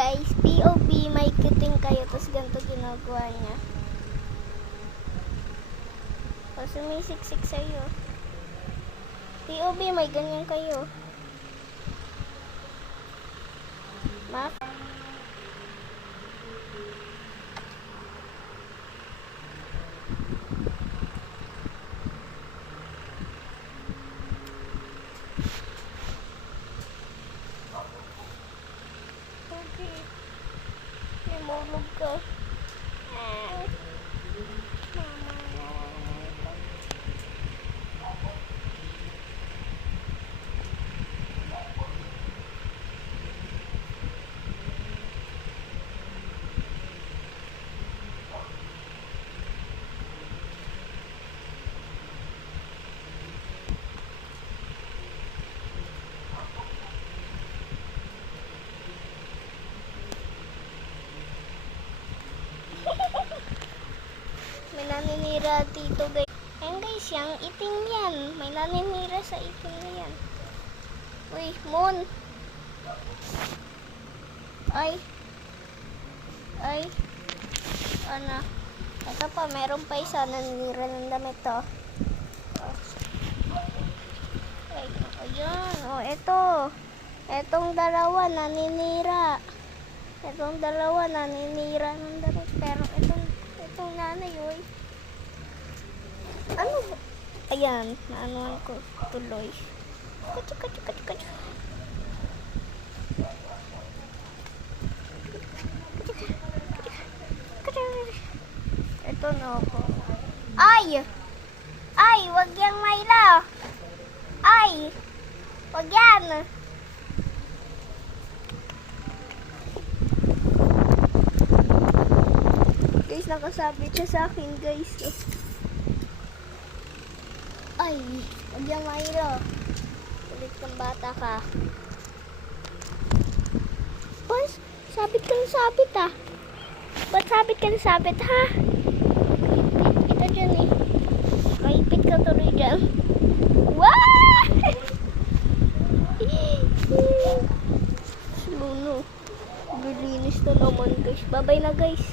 guys, POV, may kiting kayo, tapos ganito ginagawa niya. O, sumisiksik sa'yo. POV, may ganyan kayo. Mak? Okay. May mulog ka. May naninira dito guys. Ayan guys, yung itim yan. May naninira sa itim na yan. Uy, Moon. Ay. Ay. Ano? Ito pa, meron pa isa naninira ng damit to. Ay, ayan. O, ito. Etong dalawa naninira. Etong dalawa naninira ng damit. Pero itong nanay, oy. Ano ba? Ayan, naanuhan ko tuloy. Kachu. Ito na ako. Ay! Ay, wag yang Myla! Ay! Wag yan! Guys, nakasabit siya sa akin, guys. Ay, wag yan Myla. Ulit kang bata ka. Boss, sabit ka ng sabit ah. Ba't sabit ka ng sabit ha? Kaipit kita dyan eh. Kaipit ka tuloy dyan. Wow! Luno. Bilinis na naman guys. Bye bye na guys.